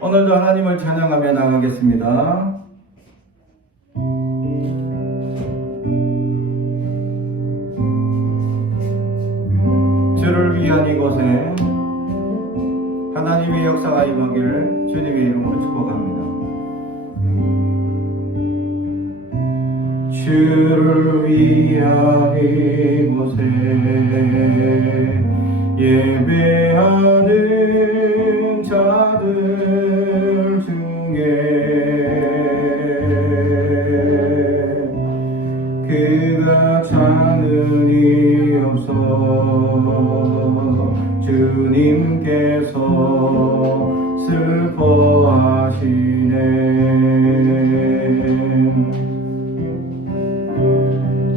오늘도 하나님을 찬양하며 나가겠습니다. 주를 위한 이곳에 하나님의 역사가 임하기를 주님의 이름으로 축복합니다. 주를 위한 이곳에 예배하는 자들 중에 그가 찾으니 없어 주님께서 슬퍼하시네.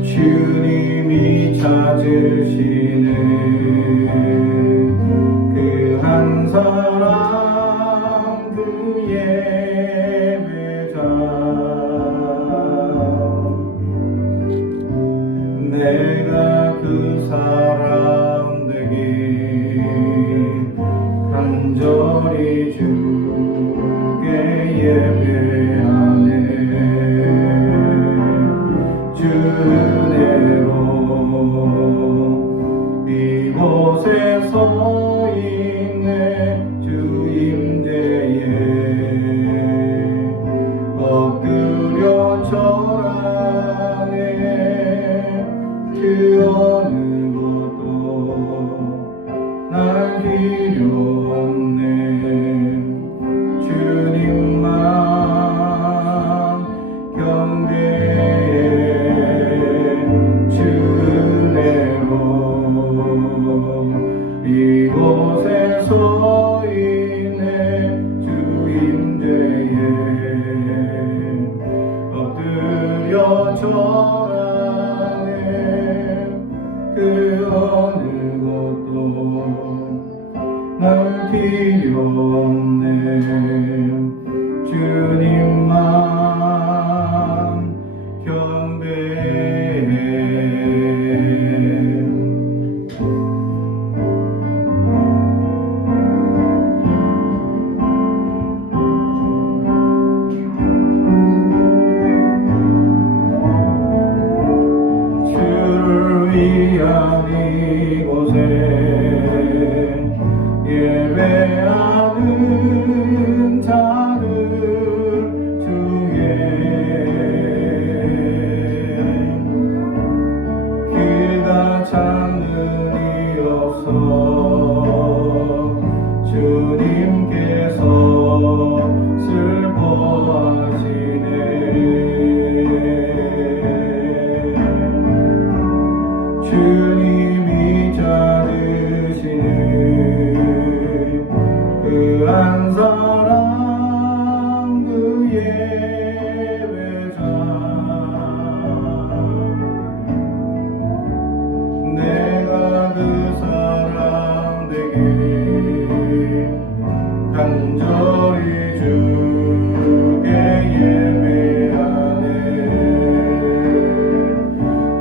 주님이 찾으시는 그 한 사람 그 예배자 내가 그 사람 되기 간절히 주께 예배하네. 주 은혜로 이곳에 서 있네. 주 임재에 엎드려 절하네. 그 어느 것도 날 필요 없네. 주님만 경배해. 주 은혜로 이곳에 서 있네. 주 임재에 엎드려 절하네. 그 어느 것도 날 필요 없네. 주님만 경배해. 주를 위한 이곳에 예배하는 자들 중에 그가 찾으니 없어 주님께서 슬퍼하시네. 주님이 찾으시는 그 한 사람 그 예배자 내가 그 사람 되길 간절히 주께 예배하네.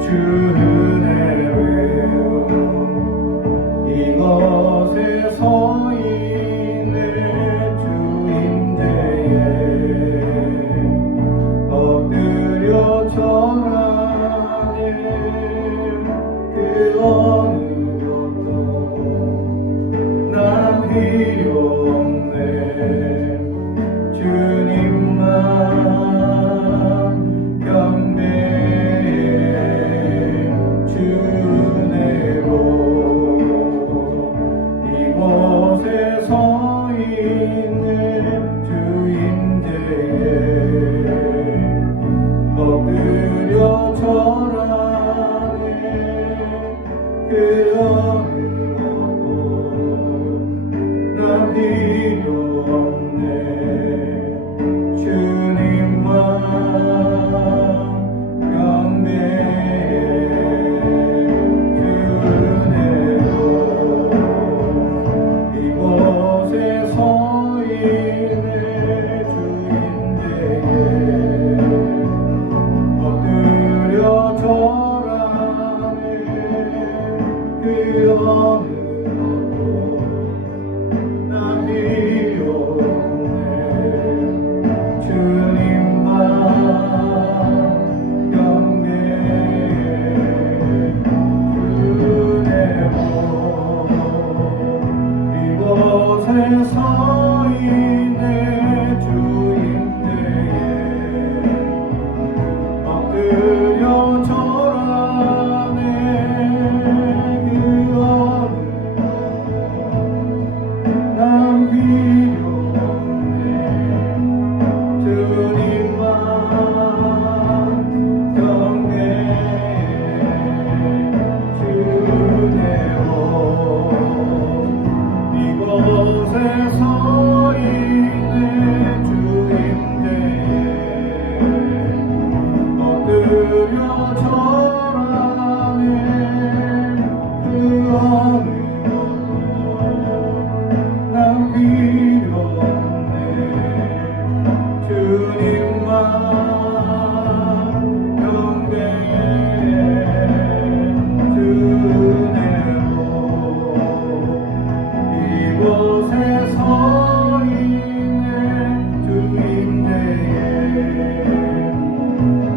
주 은혜로 이곳에 서 있네. 주 임재에 엎드려 절하네. 그 어느 것도 난 필요 없네. 주님만 경배해. 주 은혜로 이곳에 서 있네. 주 임재에 엎드려 절하네. 그 어느 것도 난 필요 없네. 주님만 경배해. 주 은혜로 이곳에 서 있네. 주 임재에 엎드려 절하네. 그 어느 것도 난 필요 없네. 어느 난 필요 없네 주님만 경배해 주네로 이곳에 서 있네 주님네에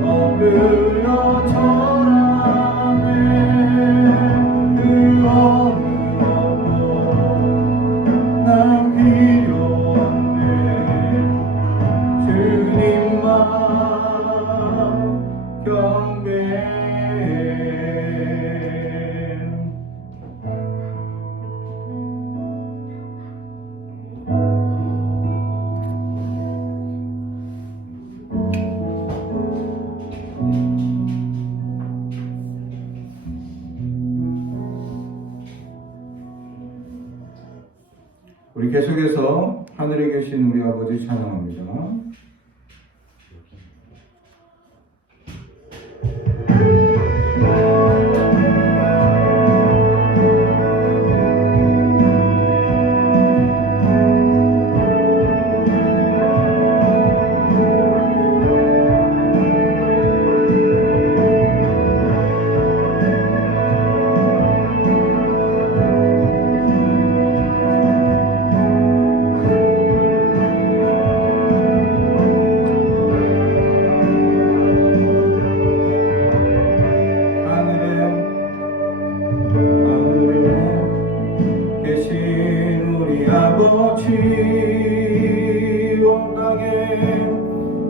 엎드려 절하네 그 어느 난 필요 없네 주님만 경배해 우리 계속해서 하늘에 계신 우리 아버지 찬양합니다.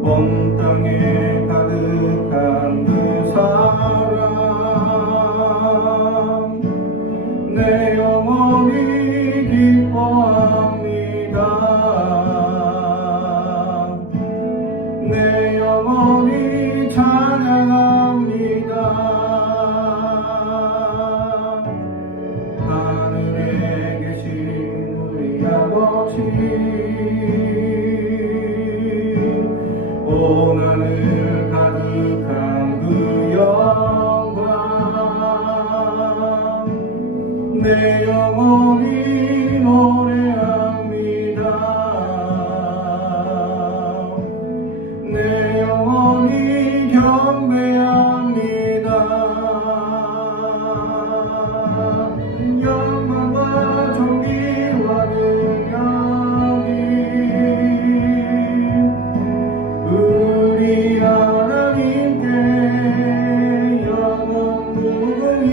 온 땅에 가득한 그 사랑 내 영혼이 기뻐합니다 내 영혼이 찬양합니다 하늘에 계신 우리 아버지 온 하늘 가득한 그 영광 내 영혼이 노래합니다 내 영혼이 경배합니다 영광과 존귀와 능력이 우리 하나님께 영원무궁히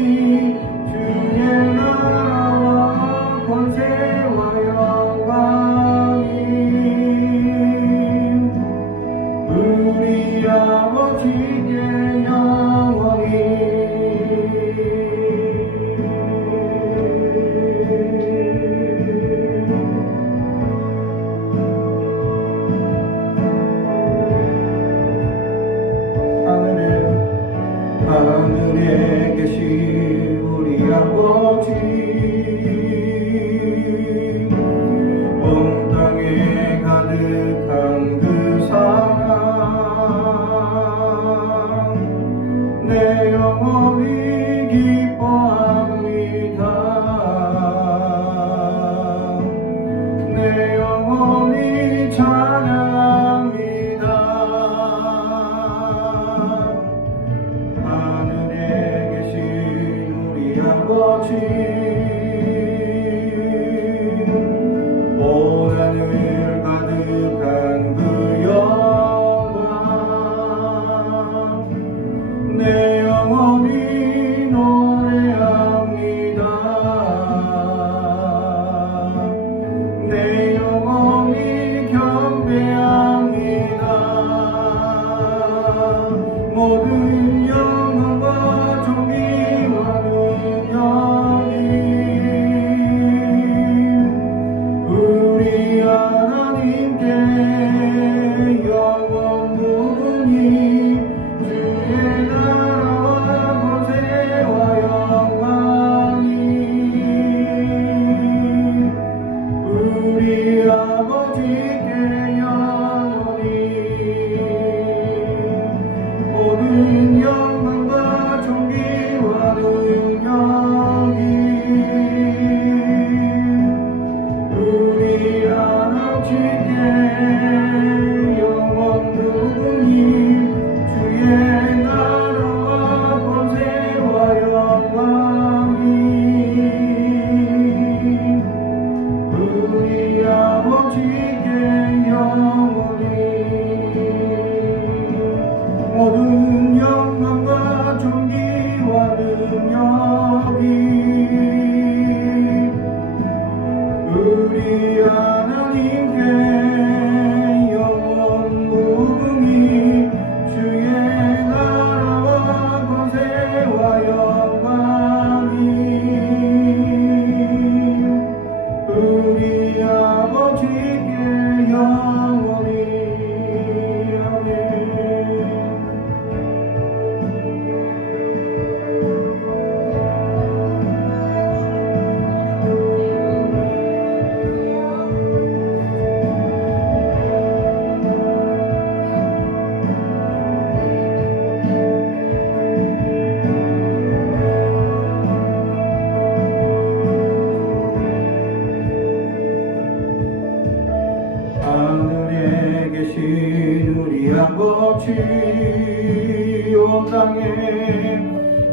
주의 나라와 권세와 영광이 우리 아버지께 영원히 하늘에 계신 우리 아버지 온 땅에 가득한 그 사랑 내 영혼이 기뻐합니다 내 영혼이 찬양합니다 아버지 온 하늘 가득한 그 영광 내 영혼이 노래합니다 내 영혼이 경배합니다 모든 영광과 존귀와 능력이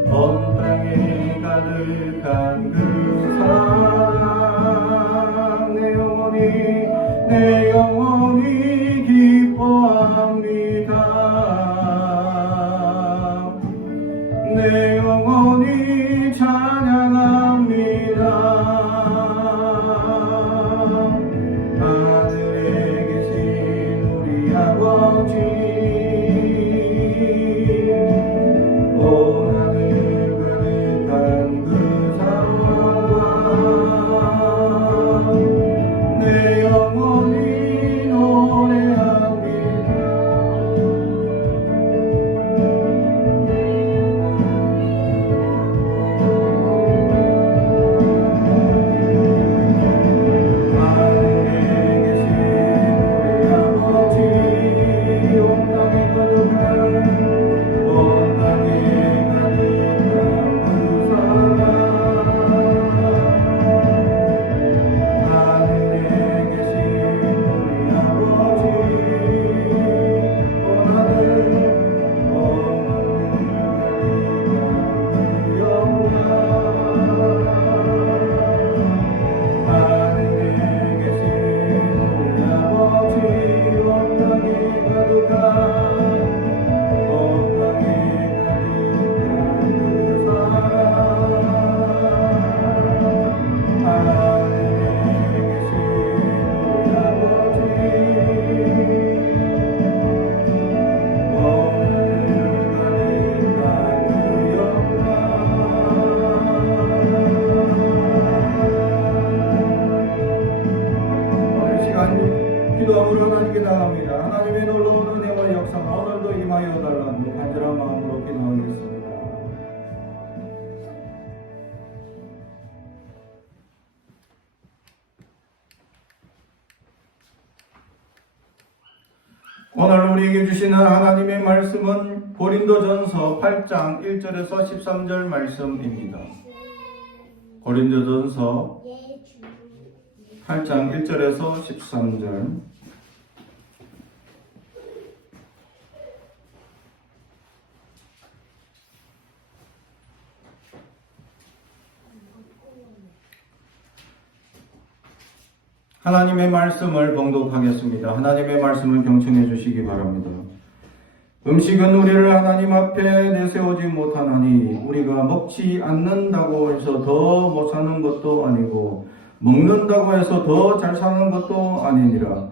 온 땅에 가득한 그 사랑 내 영혼이 기뻐합니다. 내 영혼이 찬양합니다. 하늘에 계신 우리 아버지, 온 하늘 가득한 그 사랑 내 영혼이 노래합니다. 하늘에 계신 우리 아버지, 온 땅에 가득한 그 사랑 하늘에 계신 우리 아버지, 온 하늘 그 영광 하늘에 계신 우리 아버지, 온 땅에 가득한 온 땅에 가득한 그 사랑 하늘에 계신 우리 아버지, 온 하늘 가득한 그 영광 이 시간 기도함으로 하나님께 나갑니다. 하나님의 놀라운 은혜와 역사가 오늘도 임하여 달라고 간절한 마음으로 기도하겠습니다. 오늘 우리에게 주시는 하나님의 말씀은 고린도전서 8장 1절에서 13절 말씀입니다. 고린도전서 8장 1절에서 13절. 하나님의 말씀을 봉독하겠습니다. 하나님의 말씀을 경청해 주시기 바랍니다. 음식은 우리를 하나님 앞에 내세우지 못하나니 우리가 먹지 않는다고 해서 더 못 사는 것도 아니고 먹는다고 해서 더 잘 사는 것도 아니니라.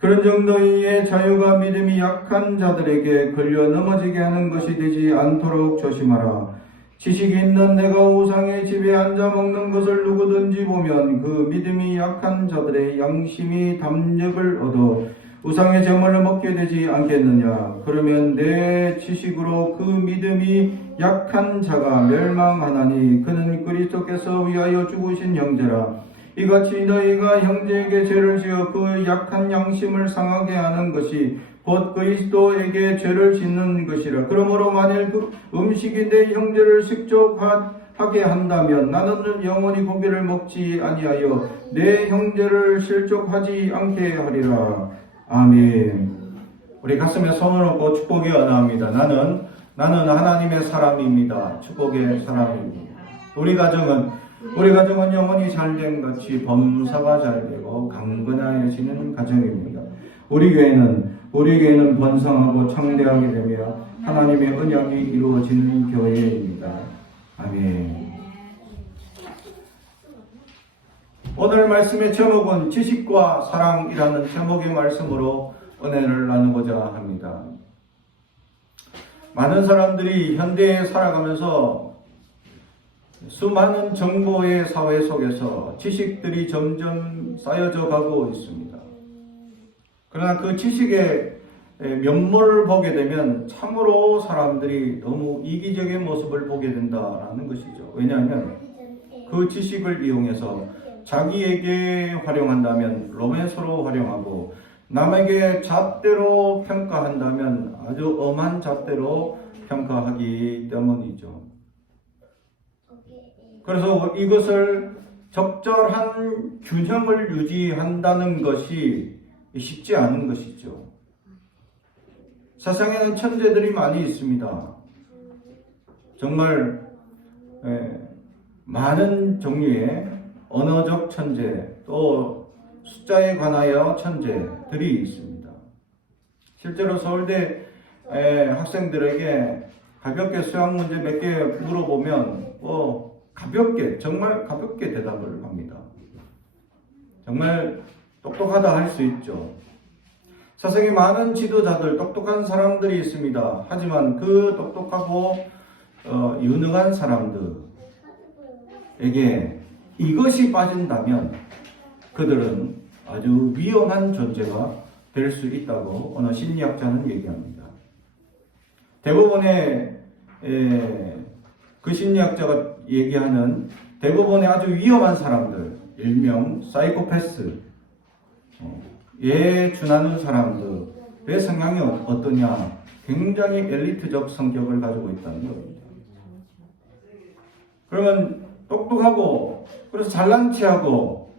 그런 정도의 자유가 믿음이 약한 자들에게 걸려 넘어지게 하는 것이 되지 않도록 조심하라. 지식이 있는 내가 우상의 집에 앉아 먹는 것을 누구든지 보면 그 믿음이 약한 자들의 양심이 담력을 얻어 우상의 제물을 먹게 되지 않겠느냐. 그러면 내 지식으로 그 믿음이 약한 자가 멸망하나니 그는 그리스도께서 위하여 죽으신 형제라. 이같이 너희가 형제에게 죄를 지어 그 약한 양심을 상하게 하는 것이 곧 그리스도에게 죄를 짓는 것이라. 그러므로 만일 그 음식이 내 형제를 실족하게 한다면 나는 영원히 고기를 먹지 아니하여 내 형제를 실족하지 않게 하리라. 아멘. 우리 가슴에 손을 얹고 축복의 언어합니다. 나는 하나님의 사람입니다. 축복의 사람입니다. 우리 가정은 영혼이 잘된 같이 범사가 잘되고 강건하여지는 가정입니다. 우리 교회는 번성하고 창대하게 되며 하나님의 언약이 이루어지는 교회입니다. 아멘. 오늘 말씀의 제목은 지식과 사랑이라는 제목의 말씀으로 은혜를 나누고자 합니다. 많은 사람들이 현대에 살아가면서 수많은 정보의 사회 속에서 지식들이 점점 쌓여져 가고 있습니다. 그러나 그 지식의 면모를 보게 되면 참으로 사람들이 너무 이기적인 모습을 보게 된다는 것이죠. 왜냐하면 그 지식을 이용해서 자기에게 활용한다면 로맨스로 활용하고 남에게 잣대로 평가한다면 아주 엄한 잣대로 평가하기 때문이죠. 그래서 이것을 적절한 균형을 유지한다는 것이 쉽지 않은 것이죠. 세상에는 천재들이 많이 있습니다. 정말 많은 종류의 언어적 천재, 또 숫자에 관하여 천재들이 있습니다. 실제로 서울대 학생들에게 가볍게 수학 문제 몇 개 물어보면 정말 가볍게 대답을 합니다. 정말 똑똑하다 할 수 있죠. 세상에 많은 지도자들, 똑똑한 사람들이 있습니다. 하지만 그 똑똑하고 유능한 사람들에게 이것이 빠진다면 그들은 아주 위험한 존재가 될 수 있다고 어느 심리학자는 얘기합니다. 대부분의 그 심리학자가 얘기하는 대부분의 아주 위험한 사람들, 일명 사이코패스, 에 준하는 사람들의 성향이 어떠냐? 굉장히 엘리트적 성격을 가지고 있다는 겁니다. 그러면 똑똑하고 그래서 잘난 체하고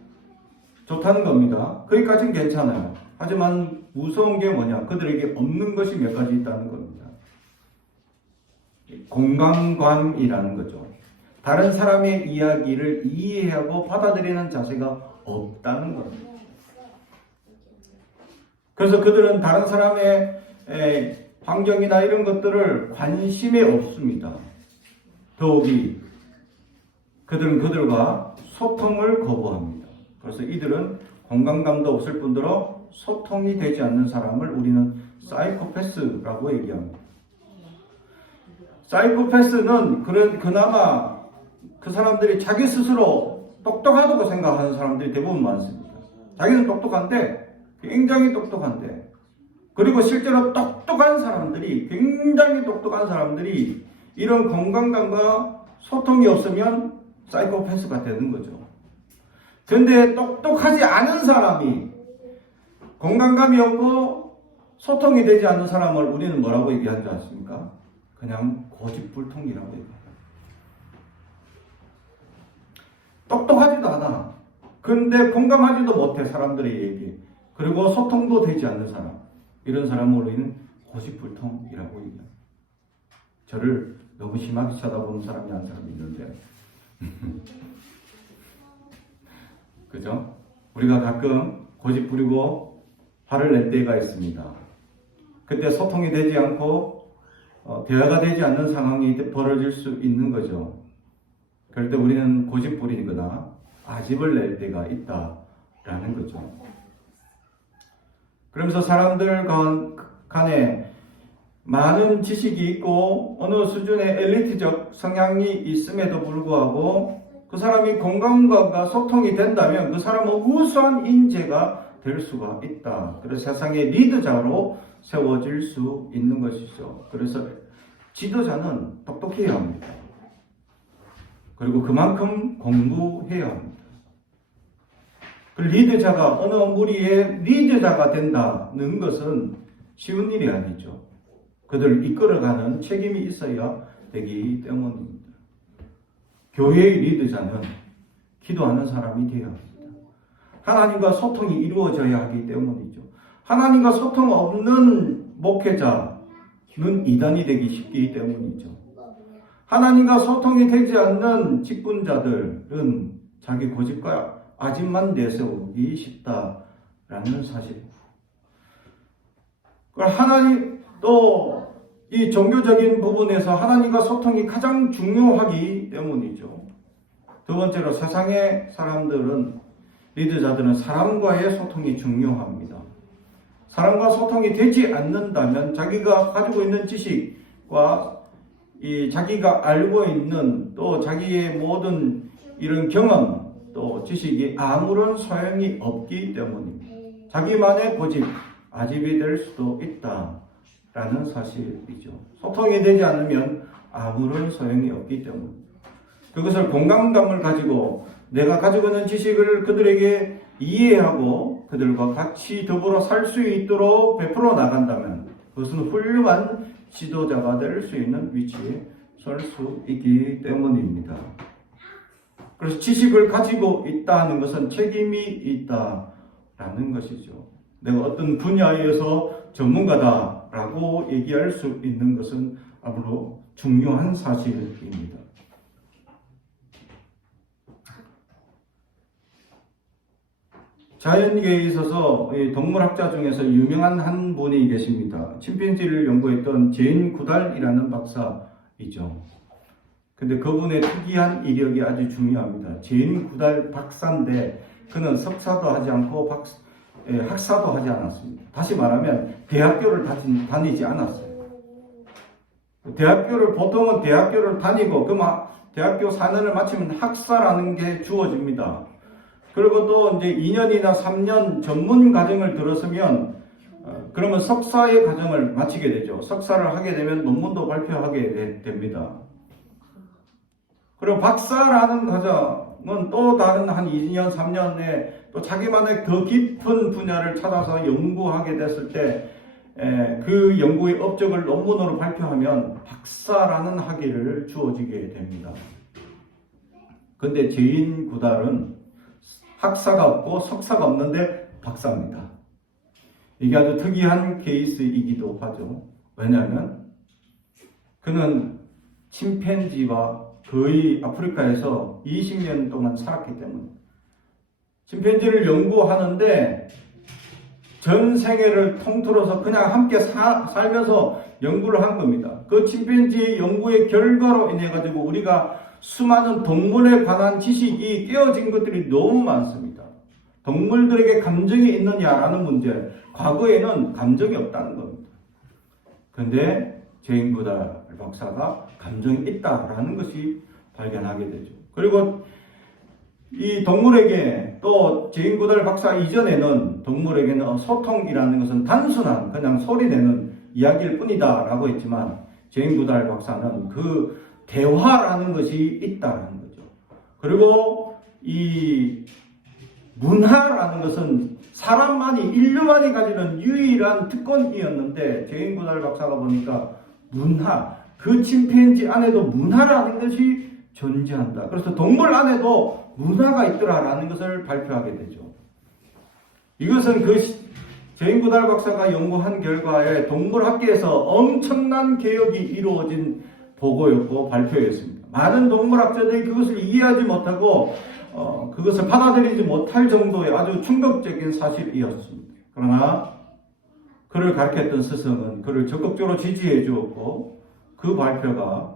좋다는 겁니다. 거기까지는 괜찮아요. 하지만 무서운 게 뭐냐? 그들에게 없는 것이 몇 가지 있다는 겁니다. 공감관이라는 거죠. 다른 사람의 이야기를 이해하고 받아들이는 자세가 없다는 겁니다. 그래서 그들은 다른 사람의 환경이나 이런 것들을 관심이 없습니다. 더욱이 그들은 그들과 소통을 거부합니다. 그래서 이들은 공감감도 없을 뿐더러 소통이 되지 않는 사람을 우리는 사이코패스라고 얘기합니다. 사이코패스는 그나마 그 사람들이 자기 스스로 똑똑하다고 생각하는 사람들이 대부분 많습니다. 자기는 똑똑한데, 굉장히 똑똑한데, 그리고 실제로 굉장히 똑똑한 사람들이 이런 건강감과 소통이 없으면 사이코패스가 되는 거죠. 그런데 똑똑하지 않은 사람이 건강감이 없고 소통이 되지 않는 사람을 우리는 뭐라고 얘기하지 않습니까? 그냥 고집불통이라고 얘기합니다. 똑똑하지도 않아. 근데 공감하지도 못해, 사람들의 얘기. 그리고 소통도 되지 않는 사람. 이런 사람을 우리는 고집불통이라고 얘기합니다. 저를 너무 심하게 쳐다보는 사람이 한 사람이 있는데. 그죠? 우리가 가끔 고집 부리고 화를 낼 때가 있습니다. 그때 소통이 되지 않고 대화가 되지 않는 상황이 벌어질 수 있는 거죠. 그럴 때 우리는 고집 부리거나 아집을 낼 때가 있다라는 거죠. 그러면서 사람들 간에 많은 지식이 있고 어느 수준의 엘리트적 성향이 있음에도 불구하고 그 사람이 공감과 소통이 된다면 그 사람은 우수한 인재가 될 수가 있다. 그래서 세상의 리더자로 세워질 수 있는 것이죠. 그래서 지도자는 똑똑해야 합니다. 그리고 그만큼 공부해야 합니다. 그 리더자가 어느 무리의 리더자가 된다는 것은 쉬운 일이 아니죠. 그들을 이끌어가는 책임이 있어야 되기 때문입니다. 교회의 리더자는 기도하는 사람이 되어야 합니다. 하나님과 소통이 이루어져야 하기 때문이죠. 하나님과 소통 없는 목회자는 이단이 되기 쉽기 때문이죠. 하나님과 소통이 되지 않는 직분자들은 자기 고집과 아집만 내세우기 쉽다라는 사실. 하나님 또 이 종교적인 부분에서 하나님과 소통이 가장 중요하기 때문이죠. 두 번째로 세상의 사람들은 리더자들은 사람과의 소통이 중요합니다. 사람과 소통이 되지 않는다면 자기가 가지고 있는 지식과 자기가 알고 있는 또 자기의 모든 이런 경험 또 지식이 아무런 소용이 없기 때문입니다. 자기만의 고집, 아집이 될 수도 있다라는 사실이죠. 소통이 되지 않으면 아무런 소용이 없기 때문입니다. 그것을 공감감을 가지고 내가 가지고 있는 지식을 그들에게 이해하고 그들과 같이 더불어 살 수 있도록 베풀어 나간다면 그것은 훌륭한 지도자가 될 수 있는 위치에 설 수 있기 때문입니다. 그래서 지식을 가지고 있다는 것은 책임이 있다라는 것이죠. 내가 어떤 분야에서 전문가다 있다라고 얘기할 수 있는 것은 아무로 중요한 사실입니다. 자연계에 있어서 동물학자 중에서 유명한 한 분이 계십니다. 침팬지를 연구했던 제인 구달이라는 박사이죠. 근데 그분의 특이한 이력이 아주 중요합니다. 제인 구달 박사인데 그는 석사도 하지 않고 학사도 하지 않았습니다. 다시 말하면 대학교를 다니지 않았어요. 보통은 대학교를 다니고 대학교 4년을 마치면 학사라는 게 주어집니다. 그리고 또 이제 2년이나 3년 전문 과정을 들었으면 그러면 석사의 과정을 마치게 되죠. 석사를 하게 되면 논문도 발표하게 됩니다. 그리고 박사라는 과정은 또 다른 한 2년, 3년에 또 자기만의 더 깊은 분야를 찾아서 연구하게 됐을 때 그 연구의 업적을 논문으로 발표하면 박사라는 학위를 주어지게 됩니다. 근데 제인 구달은 학사가 없고 석사가 없는데 박사입니다. 이게 아주 특이한 케이스이기도 하죠. 왜냐하면 그는 침팬지와 거의 아프리카에서 20년 동안 살았기 때문에 침팬지를 연구하는데 전 생애를 통틀어서 그냥 함께 살면서 연구를 한 겁니다. 그 침팬지의 연구의 결과로 인해 가지고 우리가 수많은 동물에 관한 지식이 깨어진 것들이 너무 많습니다. 동물들에게 감정이 있느냐라는 문제, 과거에는 감정이 없다는 겁니다. 그런데 제인 구달 박사가 감정이 있다라는 것이 발견하게 되죠. 그리고 이 동물에게 또 제인 구달 박사 이전에는 동물에게는 소통이라는 것은 단순한 그냥 소리내는 이야기일 뿐이다라고 했지만 제인 구달 박사는 그 대화라는 것이 있다는 거죠. 그리고 이 문화라는 것은 인류만이 가지는 유일한 특권이었는데 제인 구달 박사가 보니까 문화, 그 침팬지 안에도 문화라는 것이 존재한다. 그래서 동물 안에도 문화가 있더라라는 것을 발표하게 되죠. 이것은 제인 구달 박사가 연구한 결과에 동물학계에서 엄청난 개혁이 이루어진 보고였고 발표였습니다. 많은 동물학자들이 그것을 이해하지 못하고 그것을 받아들이지 못할 정도의 아주 충격적인 사실이었습니다. 그러나 그를 가르쳤던 스승은 그를 적극적으로 지지해 주었고 그 발표가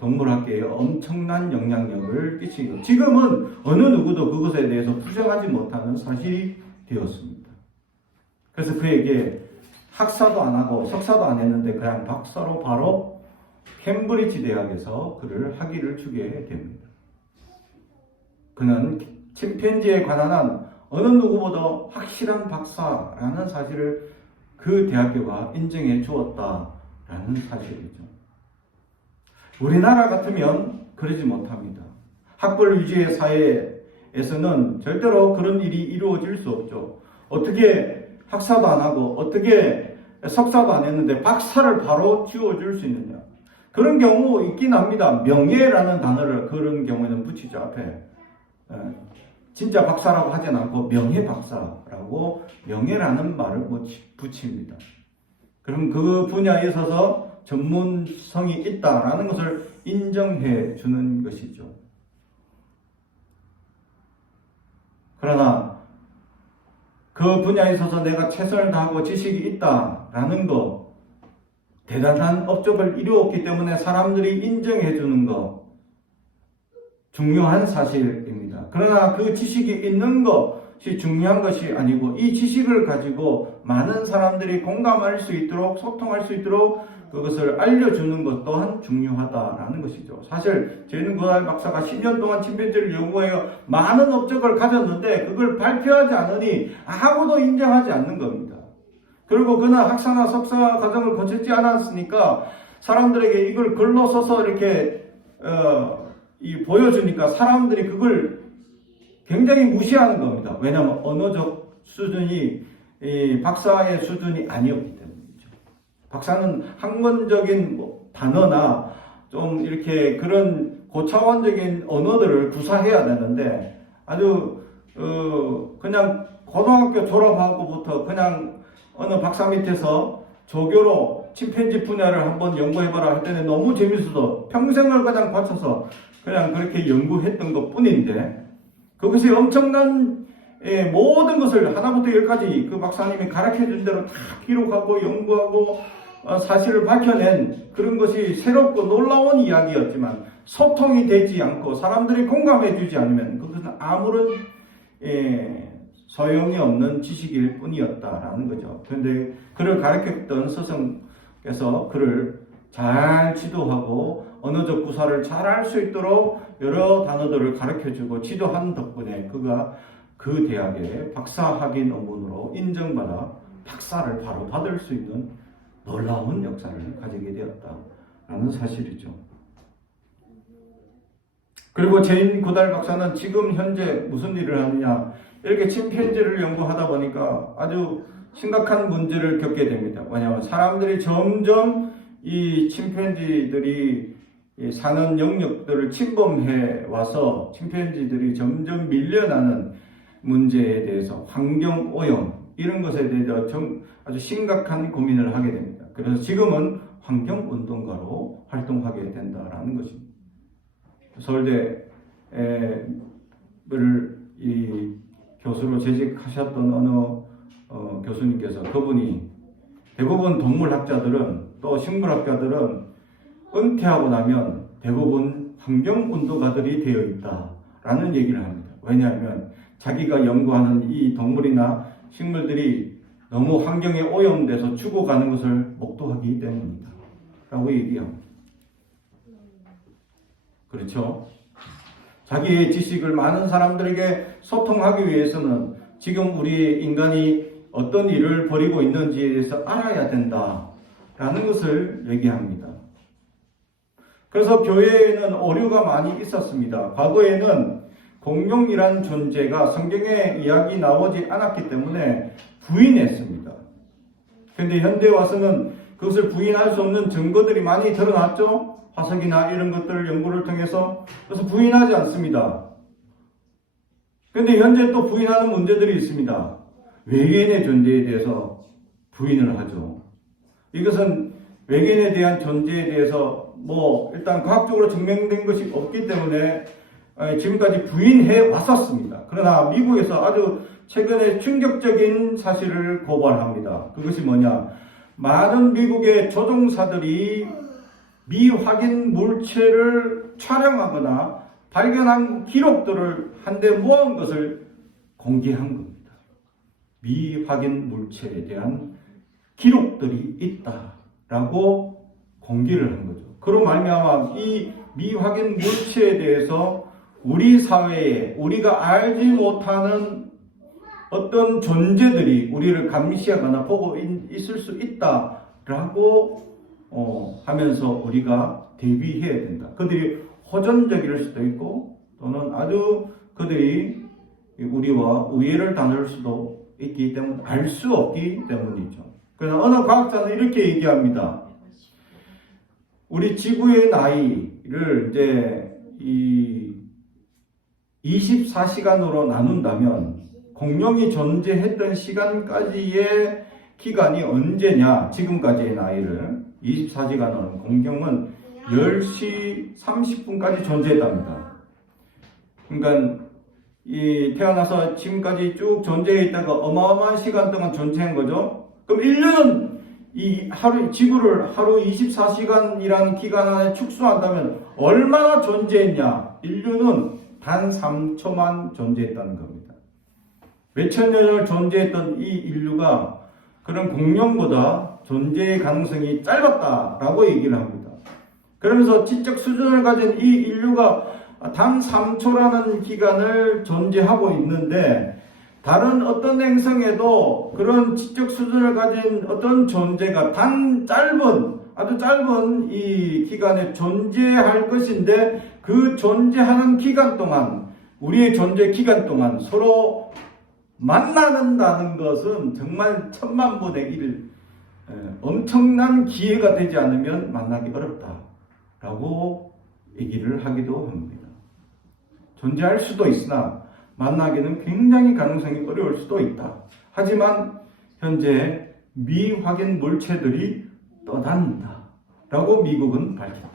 동물학계에 엄청난 영향력을 끼치고 지금은 어느 누구도 그것에 대해서 부정하지 못하는 사실이 되었습니다. 그래서 그에게 학사도 안 하고 석사도 안 했는데 그냥 박사로 바로 캠브리지 대학에서 그를 학위를 주게 됩니다. 그는 침팬지에 관한 한 어느 누구보다 확실한 박사라는 사실을 그 대학교가 인정해 주었다라는 사실이죠. 우리나라 같으면 그러지 못합니다. 학벌 위주의 사회에서는 절대로 그런 일이 이루어질 수 없죠. 어떻게 학사도 안 하고 어떻게 석사도 안 했는데 박사를 바로 지어줄 수 있느냐. 그런 경우 있긴 합니다. 명예라는 단어를 그런 경우에는 붙이죠. 앞에 진짜 박사라고 하진 않고 명예 박사라고 명예라는 말을 붙입니다. 그럼 그 분야에 있어서 전문성이 있다라는 것을 인정해 주는 것이죠. 그러나 그 분야에 있어서 내가 최선을 다하고 지식이 있다라는 것, 대단한 업적을 이루었기 때문에 사람들이 인정해 주는 것, 중요한 사실입니다. 그러나 그 지식이 있는 것이 중요한 것이 아니고 이 지식을 가지고 많은 사람들이 공감할 수 있도록 소통할 수 있도록 그것을 알려주는 것 또한 중요하다라는 것이죠. 사실 제인 구달 박사가 10년 동안 침팬지를 연구하여 많은 업적을 가졌는데 그걸 발표하지 않으니 아무도 인정하지 않는 겁니다. 그리고 그는 학사나 석사 과정을 거쳤지 않았으니까 사람들에게 이걸 글로 써서 이렇게 보여주니까 사람들이 그걸 굉장히 무시하는 겁니다. 왜냐하면 언어적 수준이 박사의 수준이 아니었기 때문이죠. 박사는 학문적인 단어나 좀 이렇게 그런 고차원적인 언어들을 구사해야 되는데 아주 그냥 고등학교 졸업하고부터 그냥 어느 박사 밑에서 조교로 침팬지 분야를 한번 연구해봐라 했더니 너무 재밌어서 평생을 그냥 바쳐서 그냥 그렇게 연구했던 것 뿐인데, 그것이 엄청난 모든 것을 하나부터 열까지 그 박사님이 가르쳐 준 대로 다 기록하고 연구하고 사실을 밝혀낸 그런 것이 새롭고 놀라운 이야기였지만, 소통이 되지 않고 사람들이 공감해 주지 않으면 그것은 아무런 소용이 없는 지식일 뿐이었다라는 거죠. 그런데 그를 가르쳤던 스승께서 그를 잘 지도하고 언어적 구사를 잘 할 수 있도록 여러 단어들을 가르쳐주고 지도한 덕분에 그가 그 대학의 박사학위 논문으로 인정받아 박사를 바로 받을 수 있는 놀라운 역사를 가지게 되었다라는 사실이죠. 그리고 제인 고달 박사는 지금 현재 무슨 일을 하느냐, 이렇게 침팬지를 연구하다 보니까 아주 심각한 문제를 겪게 됩니다. 왜냐하면 사람들이 점점 이 침팬지들이 사는 영역들을 침범해 와서 침팬지들이 점점 밀려나는 문제에 대해서 환경 오염 이런 것에 대해서 아주 심각한 고민을 하게 됩니다. 그래서 지금은 환경운동가로 활동하게 된다라는 것입니다. 서울대를 이 교수로 재직하셨던 어느 교수님께서, 그분이 대부분 동물학자들은 또 식물학자들은 은퇴하고 나면 대부분 환경운동가들이 되어 있다라는 얘기를 합니다. 왜냐하면 자기가 연구하는 이 동물이나 식물들이 너무 환경에 오염돼서 죽어가는 것을 목도하기 때문이다 라고 얘기합니다. 그렇죠? 자기의 지식을 많은 사람들에게 소통하기 위해서는 지금 우리 인간이 어떤 일을 벌이고 있는지에 대해서 알아야 된다라는 것을 얘기합니다. 그래서 교회에는 오류가 많이 있었습니다. 과거에는 공룡이란 존재가 성경에 이야기 나오지 않았기 때문에 부인했습니다. 그런데 현대에 와서는 그것을 부인할 수 없는 증거들이 많이 드러났죠. 화석이나 이런 것들 연구를 통해서. 그래서 부인하지 않습니다. 그런데 현재 또 부인하는 문제들이 있습니다. 외계인의 존재에 대해서 부인을 하죠. 이것은 외계인에 대한 존재에 대해서 일단 과학적으로 증명된 것이 없기 때문에 지금까지 부인해 왔었습니다. 그러나 미국에서 아주 최근에 충격적인 사실을 고발합니다. 그것이 뭐냐? 많은 미국의 조종사들이 미확인 물체를 촬영하거나 발견한 기록들을 한데 모은 것을 공개한 겁니다. 미확인 물체에 대한 기록들이 있다라고 공개를 한 거죠. 그로 말미암아 이 미확인 물체에 대해서 우리 사회에 우리가 알지 못하는 어떤 존재들이 우리를 감시하거나 보고 있을 수 있다라고 하면서 우리가 대비해야 된다. 그들이 호전적일 수도 있고 또는 아주 그들이 우리와 우애를 나눌 수도 있기 때문에 알 수 없기 때문이죠. 그러나 어느 과학자는 이렇게 얘기합니다. 우리 지구의 나이를 이제 24시간으로 나눈다면 공룡이 존재했던 시간까지의 기간이 언제냐? 지금까지의 나이를 24시간으로 공룡은 10시 30분까지 존재했답니다. 그러니까 태어나서 지금까지 쭉 존재해 있다가 어마어마한 시간 동안 존재한 거죠. 그럼 1년은 지구를 하루 24시간이라는 기간 안에 축소한다면 얼마나 존재했냐? 인류는 단 3초만 존재했다는 겁니다. 몇천 년을 존재했던 이 인류가 그런 공룡보다 존재의 가능성이 짧았다라고 얘기를 합니다. 그러면서 지적 수준을 가진 이 인류가 단 3초라는 기간을 존재하고 있는데, 다른 어떤 행성에도 그런 지적 수준을 가진 어떤 존재가 아주 짧은 이 기간에 존재할 것인데, 그 존재하는 기간 동안, 우리의 존재 기간 동안 서로 만나는다는 것은 정말 천만분의 1, 엄청난 기회가 되지 않으면 만나기 어렵다라고 얘기를 하기도 합니다. 존재할 수도 있으나 만나기는 굉장히 가능성이 어려울 수도 있다. 하지만 현재 미확인 물체들이 떠다닌다라고 미국은 밝혔다.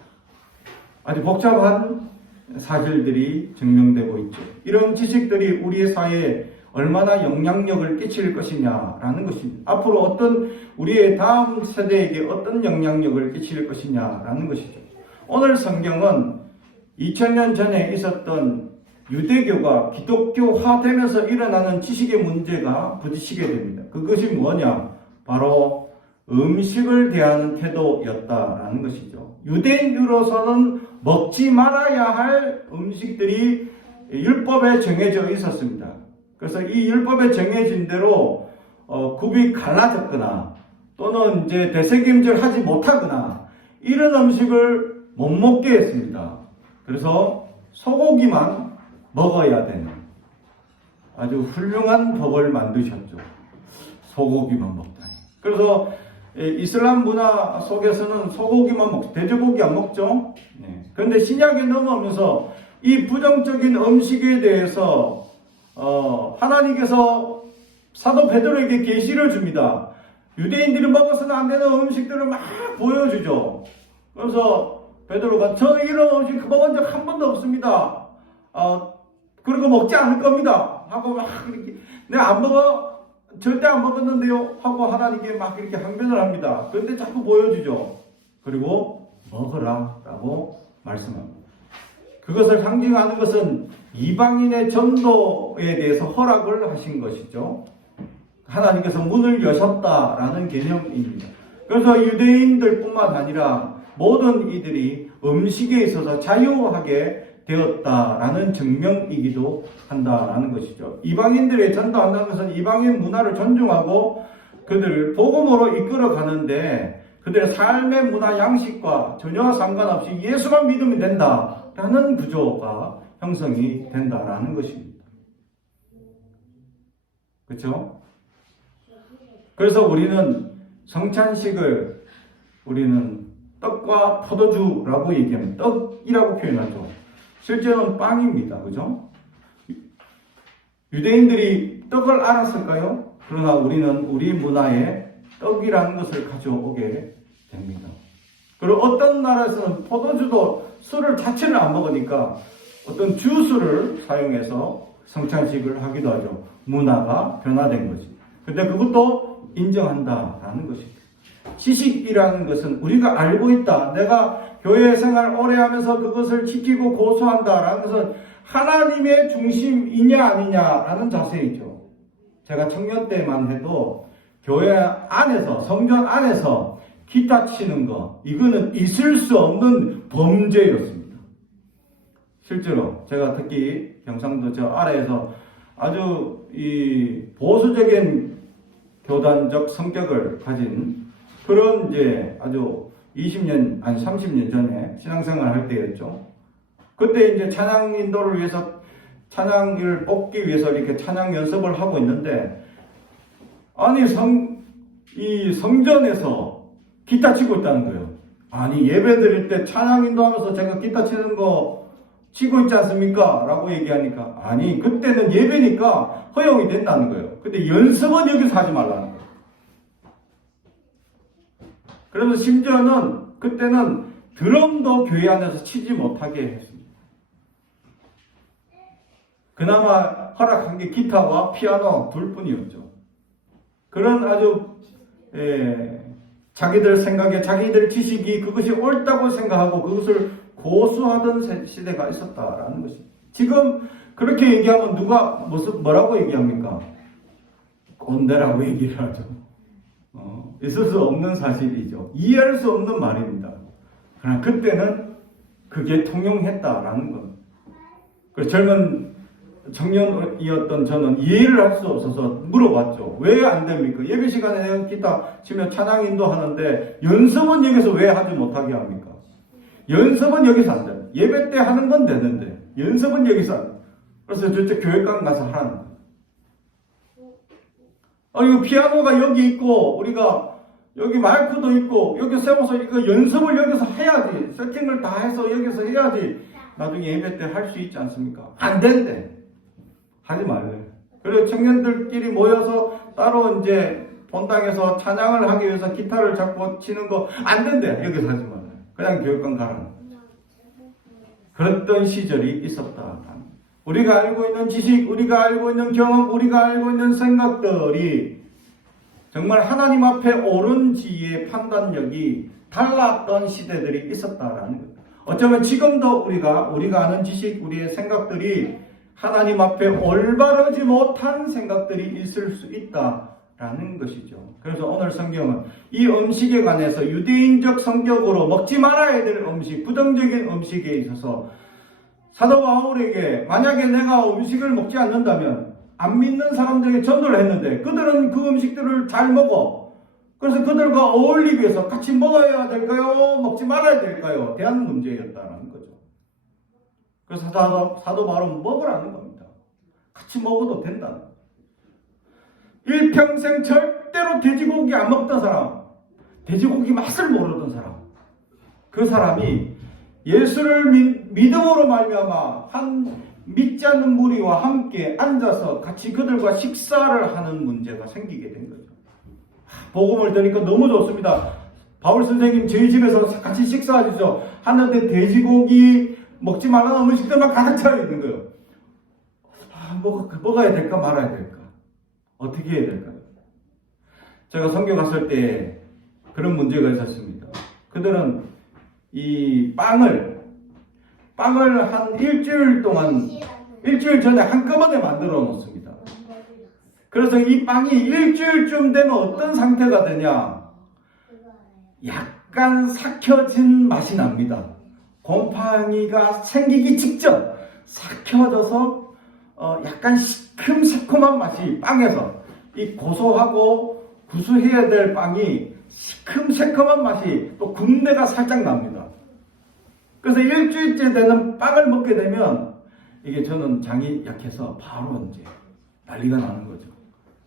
아주 복잡한 사실들이 증명되고 있죠. 이런 지식들이 우리의 사회에 얼마나 영향력을 끼칠 것이냐라는 것입니다. 앞으로 어떤 우리의 다음 세대에게 어떤 영향력을 끼칠 것이냐라는 것이죠. 오늘 성경은 2000년 전에 있었던 유대교가 기독교화되면서 일어나는 지식의 문제가 부딪히게 됩니다. 그것이 뭐냐? 바로 음식을 대하는 태도였다라는 것이죠. 유대인으로서는 먹지 말아야 할 음식들이 율법에 정해져 있었습니다. 그래서 이 율법에 정해진 대로 굽이 갈라졌거나 또는 이제 되새김질 하지 못하거나 이런 음식을 못 먹게 했습니다. 그래서 소고기만 먹어야 되는 아주 훌륭한 법을 만드셨죠. 소고기만 먹다니. 그래서 이슬람 문화 속에서는 소고기만 먹죠. 돼지고기 안 먹죠. 그런데 신약에 넘어오면서 이 부정적인 음식에 대해서 하나님께서 사도 베드로에게 계시를 줍니다. 유대인들이 먹어서는 안 되는 음식들을 막 보여주죠. 그래서 베드로가 저 이런 음식 먹은 적 한 번도 없습니다. 그리고 먹지 않을 겁니다. 하고 막 이렇게 내가 안 먹어. 절대 안 먹었는데요. 하고 하나님께 막 이렇게 항변을 합니다. 그런데 자꾸 보여주죠. 그리고 먹어라 라고 말씀합니다. 그것을 상징하는 것은 이방인의 전도에 대해서 허락을 하신 것이죠. 하나님께서 문을 여셨다라는 개념입니다. 그래서 유대인들 뿐만 아니라 모든 이들이 음식에 있어서 자유하게 되었다라는 증명이기도 한다라는 것이죠. 이방인들의 전도한다는 것은 이방인 문화를 존중하고 그들을 복음으로 이끌어 가는데 그들의 삶의 문화 양식과 전혀 상관없이 예수만 믿으면 된다라는 구조가 형성이 된다라는 것입니다. 그렇죠? 그래서 우리는 성찬식을 우리는 떡과 포도주라고 얘기합니다. 떡이라고 표현하죠. 실제로는 빵입니다. 그죠? 유대인들이 떡을 알았을까요? 그러나 우리는 우리 문화에 떡이라는 것을 가져오게 됩니다. 그리고 어떤 나라에서는 포도주도 술을 자체를 안 먹으니까 어떤 주스를 사용해서 성찬식을 하기도 하죠. 문화가 변화된 거지. 근데 그것도 인정한다라는 것입니다. 지식이라는 것은 우리가 알고 있다. 내가 교회 생활 오래 하면서 그것을 지키고 고수한다라는 것은 하나님의 중심이냐 아니냐라는 자세이죠. 제가 청년 때만 해도 교회 안에서 성전 안에서 기타 치는 거 이거는 있을 수 없는 범죄였습니다. 실제로 제가 특히 경상도 저 아래에서 아주 이 보수적인 교단적 성격을 가진 그런 이제 아주 20년, 아니 30년 전에 신앙생활 할 때였죠. 그때 이제 찬양 인도를 위해서 찬양을 뽑기 위해서 이렇게 찬양 연습을 하고 있는데 아니 이 성전에서 기타 치고 있다는 거예요. 아니 예배 드릴 때 찬양 인도하면서 제가 기타 치는 거 치고 있지 않습니까? 라고 얘기하니까 아니 그때는 예배니까 허용이 된다는 거예요. 근데 연습은 여기서 하지 말라는 거예요. 그래서 심지어는 그때는 드럼도 교회 안에서 치지 못하게 했습니다. 그나마 허락한 게 기타와 피아노 둘뿐이었죠. 그런 아주 자기들 생각에 자기들 지식이 그것이 옳다고 생각하고 그것을 고수하던 시대가 있었다라는 것입니다. 지금 그렇게 얘기하면 누가 뭐라고 얘기합니까? 꼰대라고 얘기를 하죠. 있을 수 없는 사실이죠. 이해할 수 없는 말입니다. 그러나 그때는 그게 통용했다라는 것. 그래서 젊은 청년이었던 저는 이해를 할 수 없어서 물어봤죠. 왜 안 됩니까? 예배 시간에 내가 기타 치면 찬양 인도하는데 연습은 여기서 왜 하지 못하게 합니까? 연습은 여기서 안 돼요. 예배 때 하는 건 되는데 연습은 여기서 안 돼요. 그래서 저쪽 교회관 가서 하라는 거예요. 이거 피아노가 여기 있고 우리가 여기 마이크도 있고 여기 세워서 이거 연습을 여기서 해야지 세팅을 다 해서 여기서 해야지 나중에 예배 때 할 수 있지 않습니까? 안 된대. 하지 말래. 그리고 청년들끼리 모여서 따로 이제 본당에서 찬양을 하기 위해서 기타를 잡고 치는 거 안 된대. 여기서 하지 말아요. 그냥 교육관 가라. 그랬던 시절이 있었다. 우리가 알고 있는 지식, 우리가 알고 있는 경험, 우리가 알고 있는 생각들이 정말 하나님 앞에 옳은지의 판단력이 달랐던 시대들이 있었다라는 거예요. 어쩌면 지금도 우리가 아는 지식, 우리의 생각들이 하나님 앞에 올바르지 못한 생각들이 있을 수 있다라는 것이죠. 그래서 오늘 성경은 이 음식에 관해서 유대인적 성격으로 먹지 말아야 될 음식, 부정적인 음식에 있어서 사도 바울에게 만약에 내가 음식을 먹지 않는다면 안 믿는 사람들에게 전도를 했는데 그들은 그 음식들을 잘 먹어. 그래서 그들과 어울리기 위해서 같이 먹어야 될까요? 먹지 말아야 될까요? 대한 문제였다는 거죠. 그래서 사도 바울은 먹으라는 겁니다. 같이 먹어도 된다. 일평생 절대로 돼지고기 안 먹던 사람, 돼지고기 맛을 모르던 사람, 그 사람이 예수를 믿음으로 말미암아 믿지 않는 무리와 함께 앉아서 같이 그들과 식사를 하는 문제가 생기게 된 거죠. 복음을 들으니까 너무 좋습니다. 바울 선생님 저희 집에서 같이 식사하시죠. 하는데 돼지고기 먹지 말라는 음식들만 가득 차 있는 거예요. 먹어야 될까 말아야 될까? 어떻게 해야 될까요? 제가 선교 갔을 때 그런 문제가 있었습니다. 그들은 이 빵을 한 일주일 전에 한꺼번에 만들어 놓습니다. 그래서 이 빵이 일주일쯤 되면 어떤 상태가 되냐? 약간 삭혀진 맛이 납니다. 곰팡이가 생기기 직전 삭혀져서 약간 시큼새콤한 맛이 빵에서 이 고소하고 구수해야 될 빵이 시큼새콤한 맛이 또 군내가 살짝 납니다. 그래서 일주일째 되는 빵을 먹게 되면 이게 저는 장이 약해서 바로 이제 난리가 나는 거죠.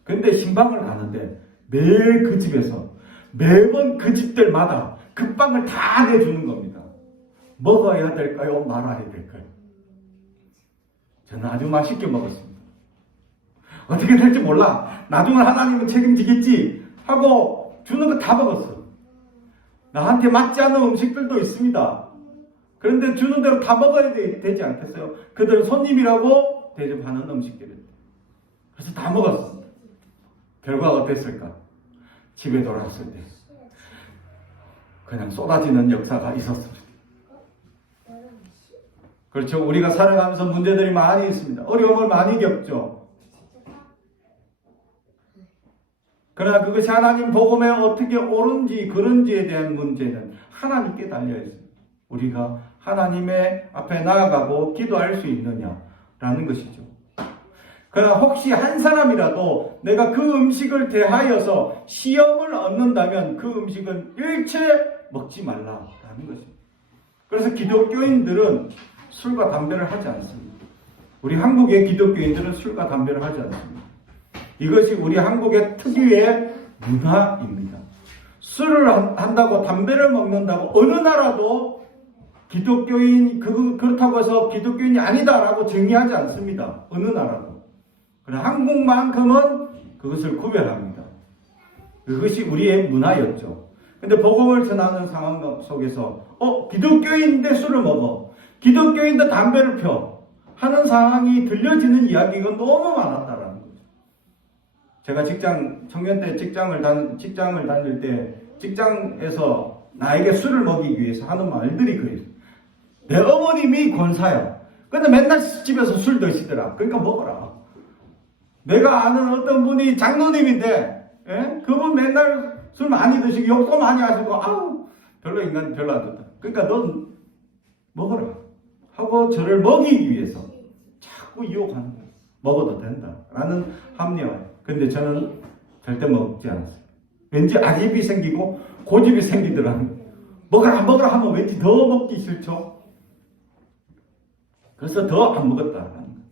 근데 신방을 가는데 매일 그 집에서 매번 그 집들마다 그 빵을 다 내주는 겁니다. 먹어야 될까요? 말아야 될까요? 저는 아주 맛있게 먹었습니다. 어떻게 될지 몰라. 나중에 하나님은 책임지겠지 하고 주는 거 다 먹었어. 나한테 맞지 않는 음식들도 있습니다. 그런데 주는 대로 다 먹어야 되지 않겠어요? 그들은 손님이라고 대접하는 음식들을. 그래서 다 먹었습니다. 결과가 어땠을까? 집에 돌아왔을 때 그냥 쏟아지는 역사가 있었습니다. 그렇죠. 우리가 살아가면서 문제들이 많이 있습니다. 어려움을 많이 겪죠. 그러나 그것이 하나님 복음에 어떻게 옳은지 그른지에 대한 문제는 하나님께 달려있습니다. 우리가 하나님의 앞에 나아가고 기도할 수 있느냐라는 것이죠. 그러나 혹시 한 사람이라도 내가 그 음식을 대하여서 시험을 얻는다면 그 음식은 일체 먹지 말라라는 것입니다. 그래서 기독교인들은 술과 담배를 하지 않습니다. 우리 한국의 기독교인들은 술과 담배를 하지 않습니다. 이것이 우리 한국의 특유의 문화입니다. 술을 한다고 담배를 먹는다고 어느 나라도 기독교인 그렇다고 해서 기독교인이 아니다라고 정의하지 않습니다. 어느 나라도. 그러나 한국만큼은 그것을 구별합니다. 그것이 우리의 문화였죠. 근데 복음을 전하는 상황 속에서 기독교인인데 술을 먹어. 기독교인도 담배를 펴. 하는 상황이 들려지는 이야기가 너무 많았다라는 거죠. 제가 청년 때 직장을 다닐 때 직장에서 나에게 술을 먹이기 위해서 하는 말들이 그래요. 내 어머님이 권사야. 근데 맨날 집에서 술 드시더라. 그러니까 먹어라. 내가 아는 어떤 분이 장로님인데, 그분 맨날 술 많이 드시고 욕도 많이 하시고, 인간 별로 안 좋다. 그러니까 넌 먹어라. 하고 저를 먹이기 위해서 자꾸 유혹하는 거예요. 먹어도 된다. 라는 합리화예요. 근데 저는 절대 먹지 않았어요. 왠지 아집이 생기고 고집이 생기더라고요. 먹어라 하면 왠지 더 먹기 싫죠. 그래서 더 안 먹었다.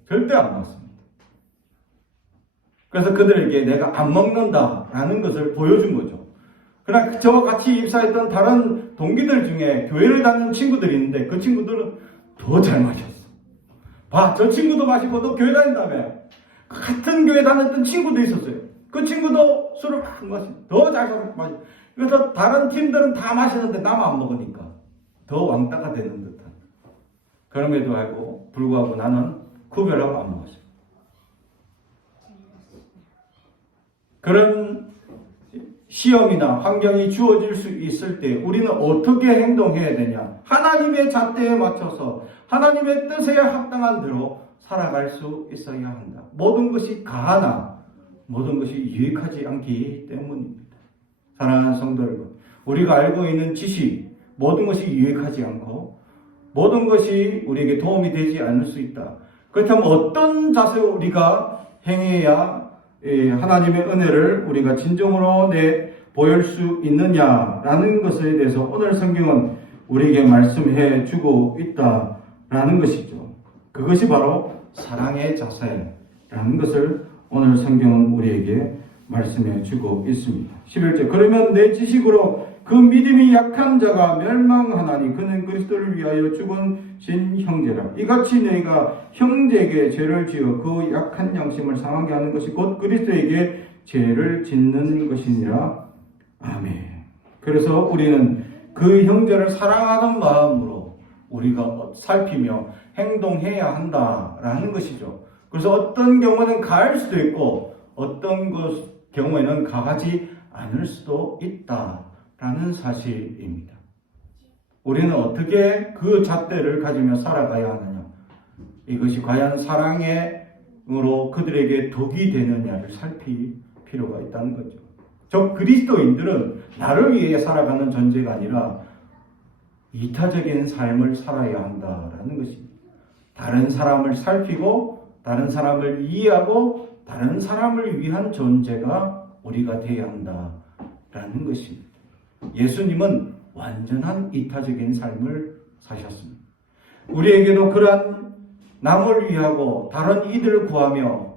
절대 안 먹었습니다. 그래서 그들에게 내가 안 먹는다라는 것을 보여준 거죠. 그러나 저와 같이 입사했던 다른 동기들 중에 교회를 다니는 친구들이 있는데 그 친구들은 더 잘 마셨어. 저 친구도 마시고 너 교회 다닌다며. 같은 교회 다녔던 친구도 있었어요. 그 친구도 술을 막 마시, 더 잘 마시. 그래서 다른 팀들은 다 마시는데 나만 안 먹으니까 더 왕따가 되는 듯한. 그럼에도 불구하고 나는 구별하고 안 먹었어요. 그런 시험이나 환경이 주어질 수 있을 때 우리는 어떻게 행동해야 되냐? 하나님의 잣대에 맞춰서 하나님의 뜻에 합당한 대로 살아갈 수 있어야 한다. 모든 것이 가하나 모든 것이 유익하지 않기 때문입니다. 사랑하는 성도 여러분, 우리가 알고 있는 지식, 모든 것이 유익하지 않고 모든 것이 우리에게 도움이 되지 않을 수 있다. 그렇다면 어떤 자세로 우리가 행해야 하나님의 은혜를 우리가 진정으로 보일 수 있느냐라는 것에 대해서 오늘 성경은 우리에게 말씀해 주고 있다라는 것이죠. 그것이 바로 사랑의 자세라는 것을 오늘 성경은 우리에게 말씀해 주고 있습니다. 11절, 그러면 내 지식으로 그 믿음이 약한 자가 멸망하나니 그는 그리스도를 위하여 죽으신 형제라. 이같이 너희가 형제에게 죄를 지어 그 약한 양심을 상하게 하는 것이 곧 그리스도에게 죄를 짓는 것이니라. 아멘. 그래서 우리는 그 형제를 사랑하는 마음으로 우리가 살피며 행동해야 한다라는 것이죠. 그래서 어떤 경우는 가할 수도 있고 어떤 경우에는 가하지 않을 수도 있다라는 사실입니다. 우리는 어떻게 그 잣대를 가지며 살아가야 하느냐? 이것이 과연 사랑으로 그들에게 덕이 되느냐를 살필 필요가 있다는 거죠. 저 그리스도인들은 나를 위해 살아가는 존재가 아니라 이타적인 삶을 살아야 한다라는 것입니다. 다른 사람을 살피고 다른 사람을 이해하고 다른 사람을 위한 존재가 우리가 되어야 한다라는 것입니다. 예수님은 완전한 이타적인 삶을 사셨습니다. 우리에게도 그러한 남을 위하고 다른 이들을 구하며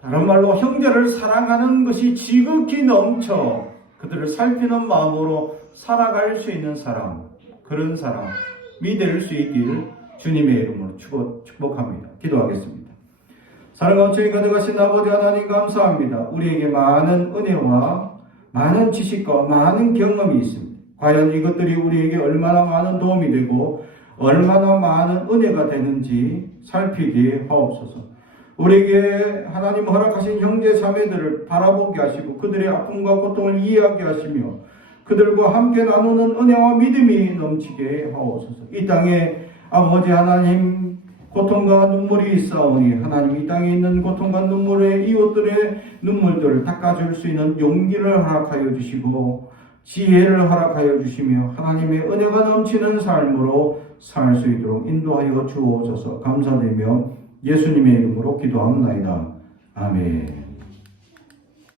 다른 말로 형제를 사랑하는 것이 지극히 넘쳐 그들을 살피는 마음으로 살아갈 수 있는 사람, 그런 사람이 될 수 있기를 주님의 이름으로 축복합니다. 기도하겠습니다. 사랑과 은총이 가득하신 아버지 하나님 감사합니다. 우리에게 많은 은혜와 많은 지식과 많은 경험이 있습니다. 과연 이것들이 우리에게 얼마나 많은 도움이 되고 얼마나 많은 은혜가 되는지 살피게 하옵소서. 우리에게 하나님 허락하신 형제 자매들을 바라보게 하시고 그들의 아픔과 고통을 이해하게 하시며 그들과 함께 나누는 은혜와 믿음이 넘치게 하옵소서. 이 땅에 아버지 하나님 고통과 눈물이 있사오니 하나님 이 땅에 있는 고통과 눈물의 이웃들의 눈물들을 닦아줄 수 있는 용기를 허락하여 주시고 지혜를 허락하여 주시며 하나님의 은혜가 넘치는 삶으로 살 수 있도록 인도하여 주옵소서. 감사드리며 예수님의 이름으로 기도합니다. 아멘.